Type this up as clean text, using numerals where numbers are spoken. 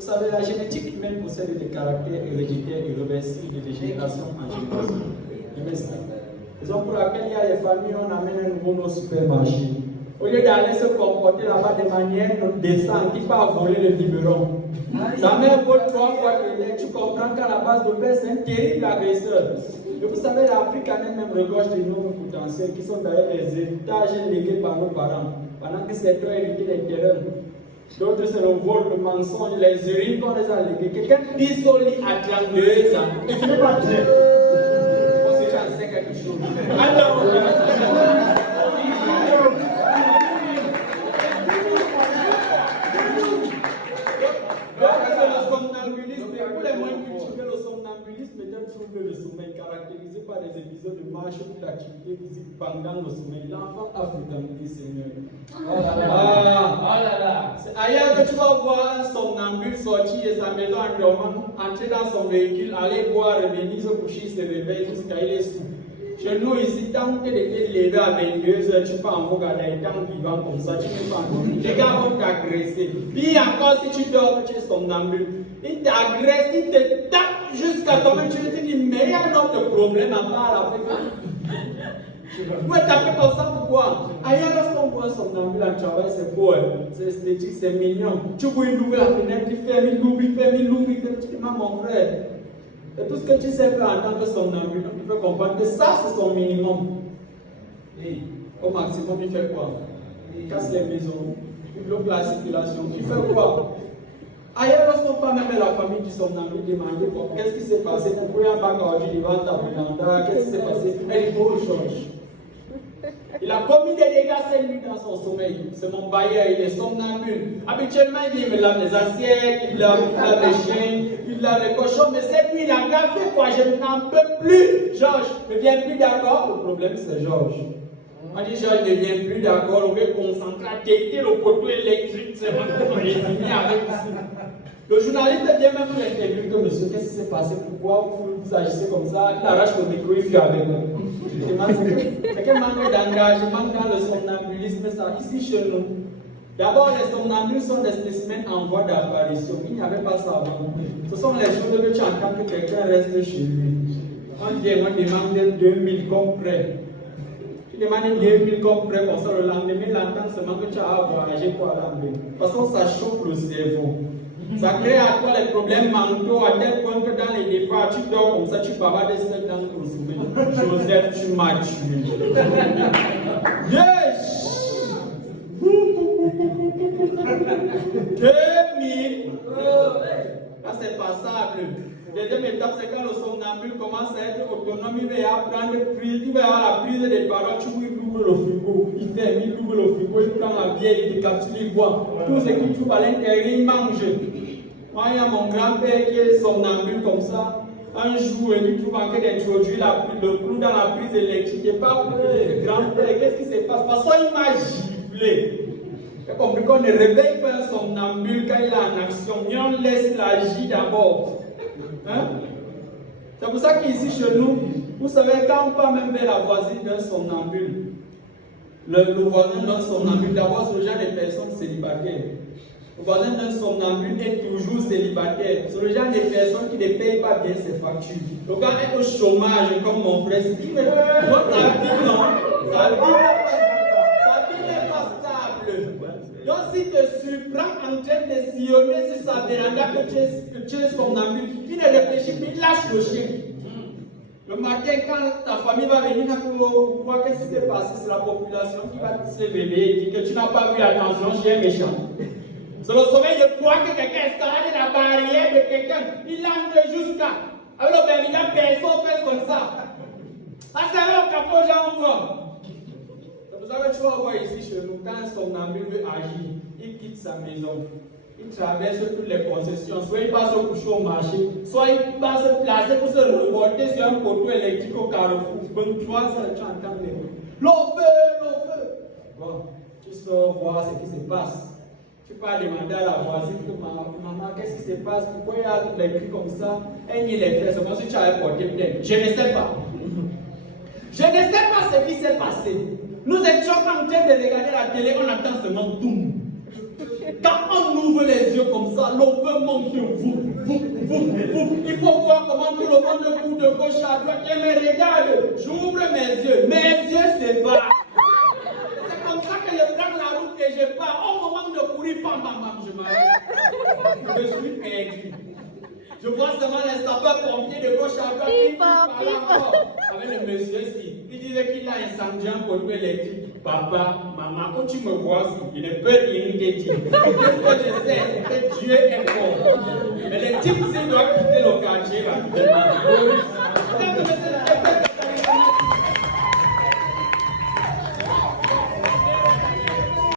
Vous savez, la génétique humaine possède des caractères héréditaires irréversibles de génération en génération. Raison pour laquelle il y a des familles, on amène un nouveau au supermarché. Au lieu d'aller se comporter là-bas de manière décente, il va voler le biberon. Sa mère vole 3 fois le lait, tu comprends qu'à la base de père, c'est un terrible agresseur. Et vous savez, l'Afrique a même regorge de nos potentiels qui sont d'ailleurs les héritages légués par nos parents. Pendant que certains héritent des terrains. D'autres, c'est le vol, le mensonge, les urines qu'on les a légués. Quelqu'un dit au lit à 32 ans. Et tu ne peux pas dire. Moi, c'est j'en sais quelque chose. Alors, le sommeil caractérisé par des épisodes de marche ou d'activité physique pendant le sommeil. L'enfant africain dit Seigneur. Oh là là. C'est ailleurs que tu vas voir un somnambule sortir de sa maison en dormant, entrer dans son véhicule, aller boire, revenir, se coucher, se réveiller jusqu'à il est sous. Chez nous ici, tant que tu es levé à 22h, tu peux encore garder un temps vivant comme ça, tu ne peux pas dormir. Les gars vont t'agresser. Puis encore, si tu dors, tu es somnambule. Il t'agresse, il te tape jusqu'à toi-même. Tu te dis, mais il y a un autre problème à part avec. Vous êtes tapé comme ça, pourquoi? Ailleurs, lorsqu'on voit un somnambule en travail, c'est beau, c'est esthétique, c'est mignon. Tu vois, il ouvre la fenêtre, il ferme, il ouvre, il ferme, il ouvre, il ferme. Tu dis, mon frère. Et tout ce que tu sais faire en tant que somnambule, tu peux comprendre que ça, c'est son minimum. Et au maximum, il fait quoi? Il casse les maisons, il bloque la circulation. Il fait quoi? Ailleurs, lorsqu'on parle même de la famille du somnambule, demander qu'est-ce qui s'est passé? Pourquoi il y a un bac aujourd'hui devant ta boulanda? Qu'est-ce qui s'est passé? Elle dit, oh, Georges. Il a commis des dégâts cette nuit dans son sommeil. C'est mon bailleur, il est somnambule. Habituellement, il me lave les assiettes, il lave les chiens, il lave les cochons. Mais cette nuit, il a gafé quoi. Je n'en peux plus. Georges, ne viens plus d'accord. Le problème, c'est Georges. On dit Georges ne vient plus d'accord. On veut concentrer à têter le poteau électrique. C'est moi qui est fini avec ici. Le journaliste vient même pour l'interview que monsieur, qu'est-ce qui s'est passé? Pourquoi vous agissez comme ça? Il arrache le micro, il fait avec nous. C'est quel manque d'engagement dans le somnambulisme, ça, ici chez nous. D'abord, les somnambules sont des spécimens en voie d'apparition. Il n'y avait pas ça avant. Ce sont les choses que tu entends que quelqu'un reste chez lui. On demande 2000 comme prêt. Tu demandes 2000 comme prêt, comme ça, le lendemain, l'entend seulement que tu as voyagé pour aller en De toute façon, ça chauffe le cerveau. Ça crée à toi les problèmes mentaux à tel point que dans les départs, tu dors comme ça, tu bavardes seul dans ton sommeil. Joseph, tu m'as tué. Yes! 2000. Là, c'est passable. Deuxième étape, c'est quand le somnambule commence à être autonome, il va apprendre prise, il va avoir la prise des paroles, tu vois, il ouvre le frigo, il ferme, il ouvre le frigo, il prend la bière, il décapsule, il boit. Tout ce qu'il trouve à l'intérieur, il mange. Moi, il y a mon grand-père qui est somnambule comme ça. Un jour, il trouve encore d'introduire le clou dans la prise électrique. Il n'est pas prêt. Grand-père, qu'est-ce qui se passe? Parce qu'il m'a giflé. Tu as compris qu'on ne réveille pas un somnambule quand il est en action, mais on laisse l'agir d'abord. Hein? C'est pour ça qu'ici chez nous, vous savez, quand on part même vers la voisine d'un somnambule, le voisin d'un somnambule, d'abord, c'est le genre de personnes célibataires. Le voisin d'un somnambule est toujours célibataire. C'est le genre de personnes qui ne payent pas bien ses factures. Le gars est au chômage, comme mon frère. Il dit, mais votre vie, non. Sa vie n'est pas stable. Donc, si tu te surprends en train de sillonner sur sa véranda que tu es somnambule, tu ne réfléchis plus, tu lâches le chien. Le matin, quand ta famille va venir pour voir qu'est-ce qui s'est passé, c'est la population qui va se réveiller et dire que tu n'as pas vu attention, chien méchant. C'est le sommeil de croire que quelqu'un est installé la barrière de quelqu'un. Il entre jusqu'à. Alors, il y a personne fait comme ça. Ah, c'est vrai, on capot, j'envoie. C'est pour ça que tu vas voir ici chez nous, quand un somnambule veut agir, il quitte sa maison. Il traverse toutes les concessions. Soit il passe au coucher au marché, soit il va se placer pour se reporter sur un poteau électrique au carrefour. Bon, tu vois, ça, tu entends les mots. L'eau feu. Bon, tu sors voir ce qui se passe. Tu peux demander à la voisine que maman, qu'est-ce qui se passe? Pourquoi il y a des cris comme ça? Elle nie les fesses, c'est comme si tu avais porté plainte. Je ne sais pas. Je ne sais pas ce qui s'est passé. Nous étions en train de regarder la télé, on entend seulement boum. Quand on ouvre les yeux comme ça, l'eau peut monter, il faut voir comment tout le monde court de gauche à droite. Et me regarde, j'ouvre mes yeux se barrent. C'est comme ça que je prends la route et je pars. Au moment de courir, je m'arrête. Je suis perdu. Je vois seulement les sapeurs-pompiers de gauche à droite qui parlaient encore avec le monsieur-ci. Il disait qu'il a incendié un poteau électrique. Papa, maman, quand tu me vois, il ne peut rien te dire. Qu'est-ce que je sais, c'est que Dieu est fort. Mais les types, ils doivent quitter le quartier là.